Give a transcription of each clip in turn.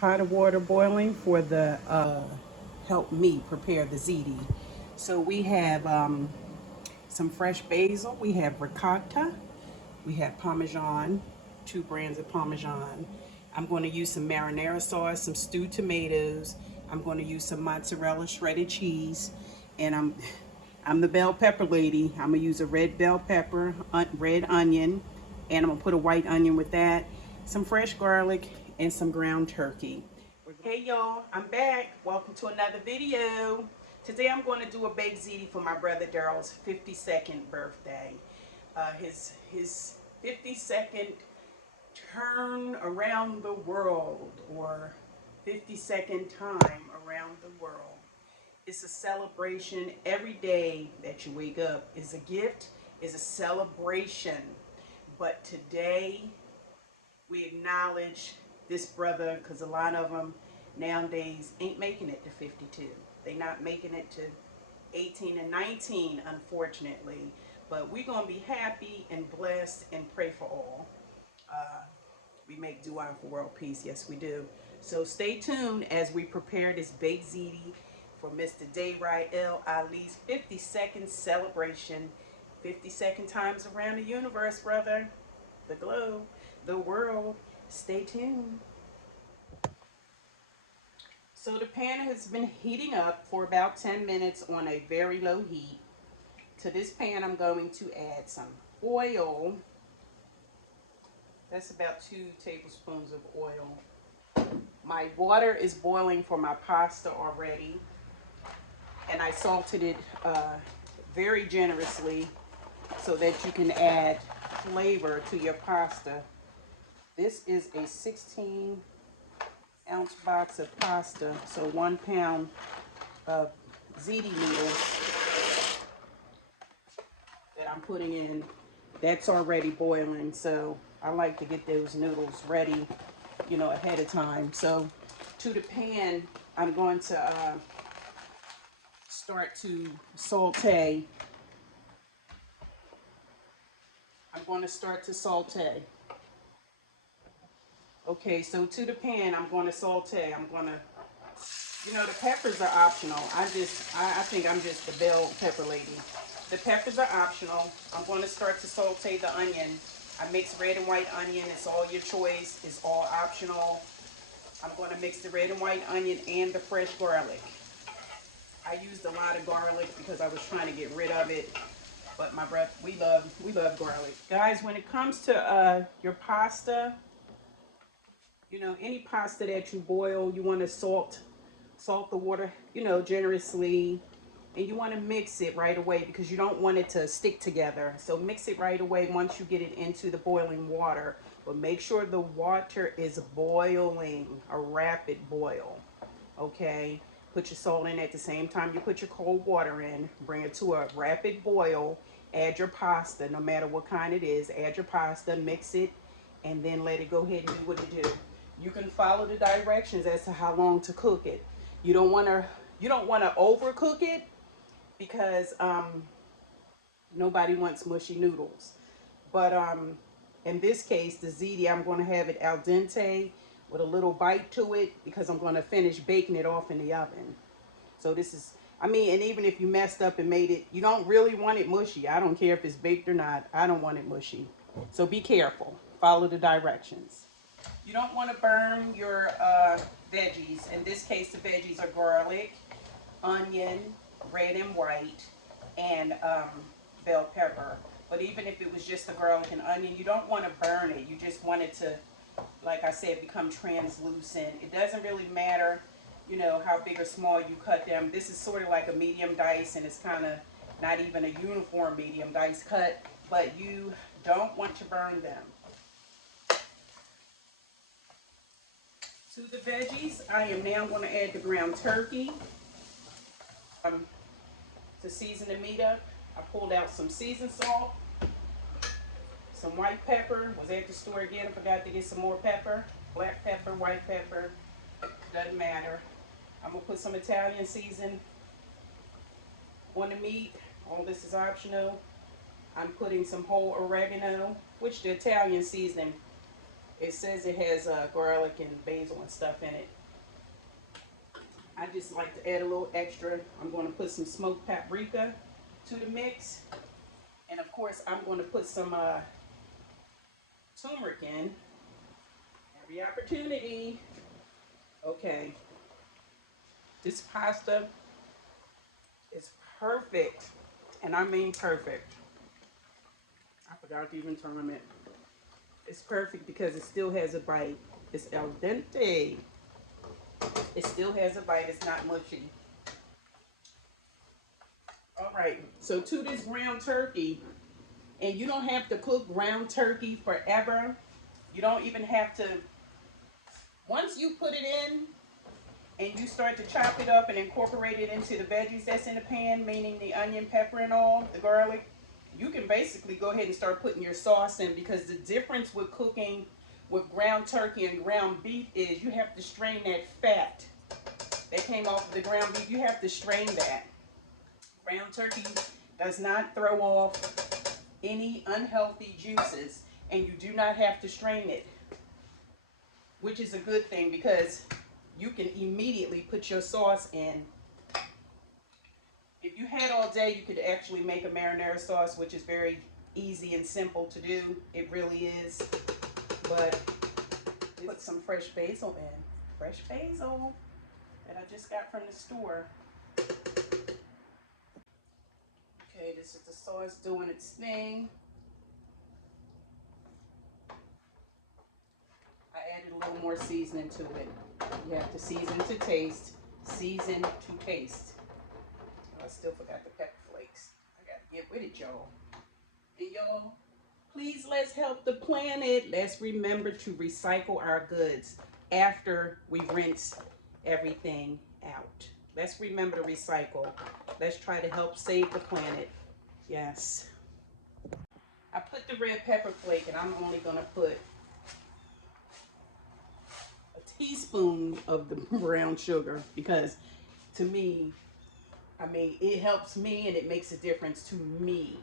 pot of water boiling for the help me prepare the ziti. So we have some fresh basil, we have ricotta, we have parmesan, 2 brands of parmesan. I'm going to use some marinara sauce, some stewed tomatoes. I'm going to use some mozzarella shredded cheese, and I'm the bell pepper lady. I'm gonna use a red bell pepper, red onion, and I'm gonna put a white onion with that, some fresh garlic, and some ground turkey. Hey y'all, I'm back. Welcome to another video. Today I'm going to do a baked ziti for my brother Daryl's 52nd birthday. His 52nd turn around the world, or 52nd time around the world. It's a celebration. Every day that you wake up is a gift, is a celebration. But today we acknowledge this brother, because a lot of them nowadays ain't making it to 52. They not making it to 18 and 19, unfortunately. But we're going to be happy and blessed and pray for all. We make dua for world peace. Yes, we do. So stay tuned as we prepare this baked ziti for Mr. Dayrai El Ali's 52nd celebration. 52nd times around the universe, brother. The globe, the world. Stay tuned. So the pan has been heating up for about 10 minutes on a very low heat. To this pan, I'm going to add some oil. That's about 2 tablespoons of oil. My water is boiling for my pasta already, and I salted it very generously so that you can add flavor to your pasta. This is a 16-ounce box of pasta, so 1 pound of ziti noodles that I'm putting in. That's already boiling, so I like to get those noodles ready, ahead of time. So to the pan, I'm going to start to saute. I'm going to start to saute. Okay, so to the pan, I'm going to saute. I'm going to, the peppers are optional. I think I'm just the bell pepper lady. The peppers are optional. I'm going to start to saute the onion. I mix red and white onion. It's all your choice. It's all optional. I'm going to mix the red and white onion and the fresh garlic. I used a lot of garlic because I was trying to get rid of it. But my brother, we love garlic. Guys, when it comes to your pasta, any pasta that you boil, you want to salt the water, generously. And you want to mix it right away because you don't want it to stick together. So mix it right away once you get it into the boiling water. But make sure the water is boiling, a rapid boil. Okay? Put your salt in at the same time you put your cold water in. Bring it to a rapid boil. Add your pasta, no matter what kind it is. Add your pasta, mix it, and then let it go ahead and do what it do. You can follow the directions as to how long to cook it. You don't want to overcook it because nobody wants mushy noodles. But in this case, the ziti, I'm going to have it al dente with a little bite to it because I'm going to finish baking it off in the oven. So this is, and even if you messed up and made it, you don't really want it mushy. I don't care if it's baked or not. I don't want it mushy. So be careful. Follow the directions. You don't want to burn your veggies. In this case, the veggies are garlic, onion, red and white, and bell pepper. But even if it was just the garlic and onion, you don't want to burn it. You just want it to, like I said, become translucent. It doesn't really matter, how big or small you cut them. This is sort of like a medium dice, and it's kind of not even a uniform medium dice cut, but you don't want to burn them. To the veggies, I am now going to add the ground turkey. To season the meat up, I pulled out some seasoned salt, some white pepper. Was at the store again, I forgot to get some more pepper. Black pepper, white pepper, doesn't matter. I'm going to put some Italian season on the meat. All this is optional. I'm putting some whole oregano, which the Italian seasoning It says it has garlic and basil and stuff in it. I just like to add a little extra. I'm going to put some smoked paprika to the mix. And of course, I'm going to put some turmeric in. Every opportunity. Okay. This pasta is perfect. And I mean perfect. I forgot to even term it. It's perfect because it still has a bite. It's al dente. It still has a bite. It's not mushy. All right. So to this ground turkey, and you don't have to cook ground turkey forever. You don't even have to, once you put it in and you start to chop it up and incorporate it into the veggies that's in the pan, meaning the onion, pepper, and all, the garlic, you can basically go ahead and start putting your sauce in, because the difference with cooking with ground turkey and ground beef is you have to strain that fat that came off of the ground beef. You have to strain that. Ground turkey does not throw off any unhealthy juices, and you do not have to strain it, which is a good thing because you can immediately put your sauce in. If you had all day, you could actually make a marinara sauce, which is very easy and simple to do. It really is. But put some fresh basil in. Fresh basil that I just got from the store. Okay, this is the sauce doing its thing. I added a little more seasoning to it. You have to season to taste. Season to taste. Oh, I still forgot the pepper flakes. I gotta get with it, y'all. And y'all, please, let's help the planet. Let's remember to recycle our goods after we rinse everything out. Let's remember to recycle. Let's try to help save the planet. Yes. I put the red pepper flake, and I'm only gonna put a teaspoon of the brown sugar because, to me, I mean, it helps me and it makes a difference to me.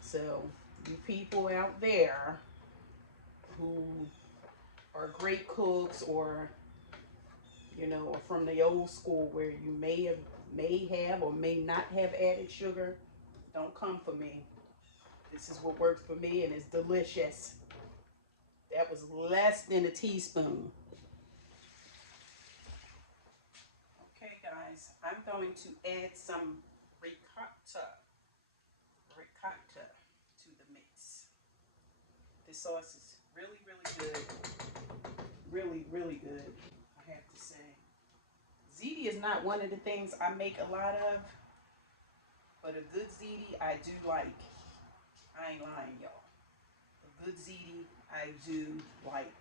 So, you people out there who are great cooks, or you know, or from the old school where you may have or may not have added sugar, don't come for me. This is what works for me, and it's delicious. That was less than a teaspoon. Okay, guys, I'm going to add some ricotta to the mix. This sauce is really, really good. Really, really good, I have to say. Ziti is not one of the things I make a lot of, but a good ziti I do like. I ain't lying, y'all. A good ziti I do like.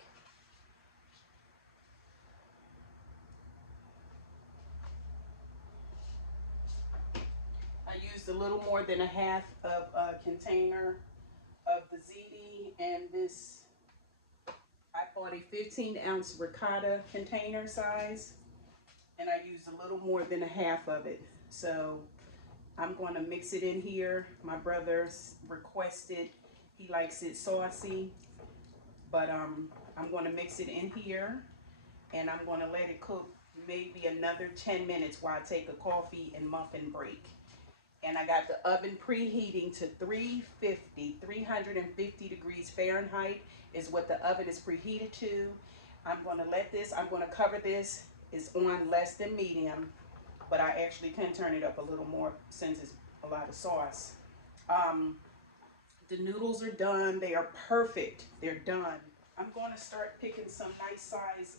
I used a little more than a half of a container of the ziti, and this, I bought a 15-ounce ricotta container size, and I used a little more than a half of it. So I'm going to mix it in here. My brother requested, he likes it saucy, but I'm going to mix it in here, and I'm going to let it cook maybe another 10 minutes while I take a coffee and muffin break. And I got the oven preheating to 350 degrees Fahrenheit is what the oven is preheated to. I'm going to let this, I'm going to cover this. It's on less than medium, but I actually can turn it up a little more since it's a lot of sauce. The noodles are done. They are perfect. They're done. I'm going to start picking some nice size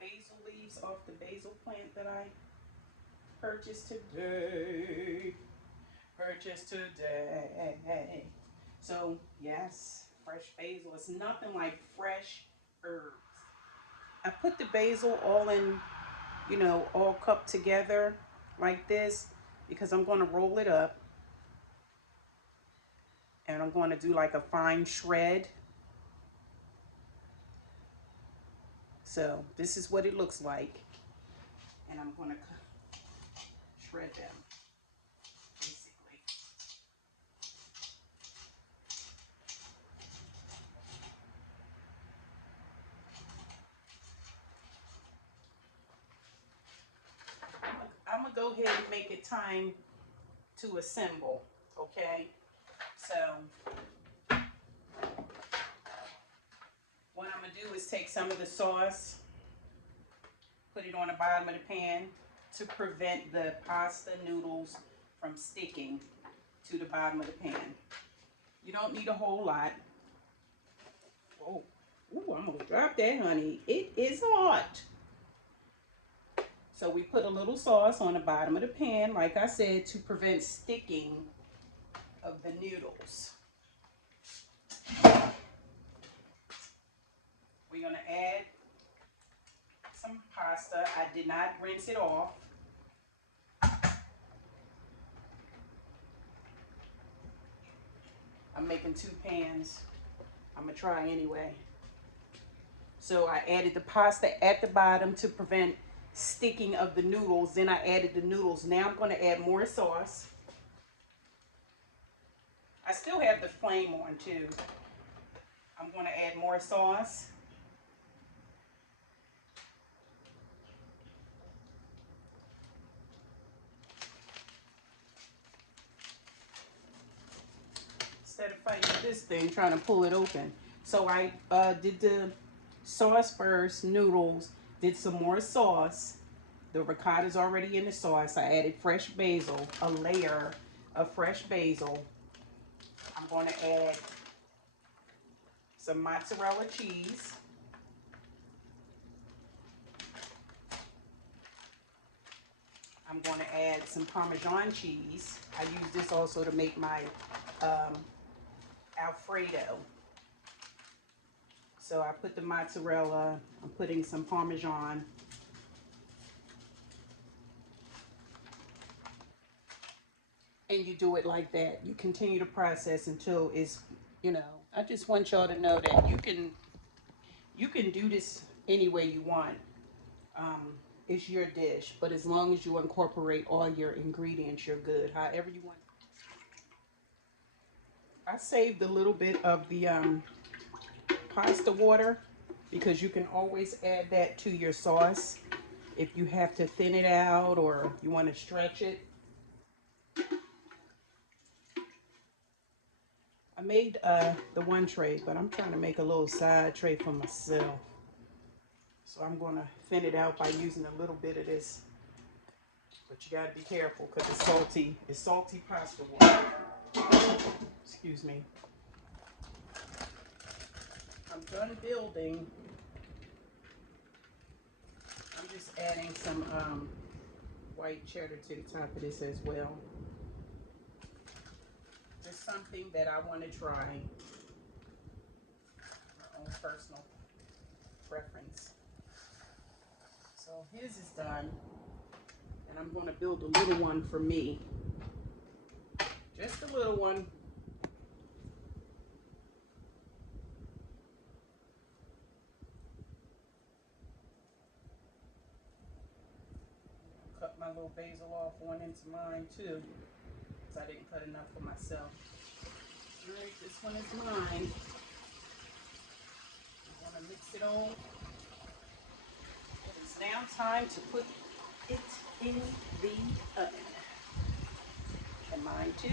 basil leaves off the basil plant that I purchased today. So yes, fresh basil. It's nothing like fresh herbs. I put the basil all in, you know, all cupped together like this because I'm going to roll it up, and I'm going to do like a fine shred. So this is what it looks like, and I'm going to shred them basically. ahead and make it time to assemble, okay? So what I'm gonna do is take some of the sauce, put it on the bottom of the pan to prevent the pasta noodles from sticking to the bottom of the pan. You don't need a whole lot. Oh, ooh, I'm gonna drop that, honey. It is hot. So we put a little sauce on the bottom of the pan, like I said, to prevent sticking of the noodles. We're gonna add some pasta. I did not rinse it off. I'm making 2 pans. I'm gonna try anyway. So I added the pasta at the bottom to prevent sticking of the noodles. Then I added the noodles. Now I'm gonna add more sauce. I still have the flame on too. I'm gonna add more sauce. Instead of fighting with this thing, trying to pull it open. So I did the sauce first, noodles, did some more sauce. The ricotta is already in the sauce. I added fresh basil, a layer of fresh basil. I'm going to add some mozzarella cheese. I'm going to add some parmesan cheese. I use this also to make my Alfredo. So I put the mozzarella, I'm putting some parmesan. And you do it like that. You continue to process until it's, you know, I just want y'all to know that you can do this any way you want. It's your dish, but as long as you incorporate all your ingredients, you're good. However you want. I saved a little bit of the pasta water because you can always add that to your sauce if you have to thin it out or you want to stretch it. I made the one tray, but I'm trying to make a little side tray for myself. So I'm going to thin it out by using a little bit of this. But you got to be careful because it's salty. It's salty pasta water. Excuse me. I'm done building. I'm just adding some white cheddar to the top of this as well. Just something that I want to try. My own personal preference. So his is done. And I'm going to build a little one for me. Just a little one. Cut my little basil off one into mine too. Because I didn't cut enough for myself. Alright, this one is mine. I'm going to mix it all. It's now time to put it in the oven. And mine too.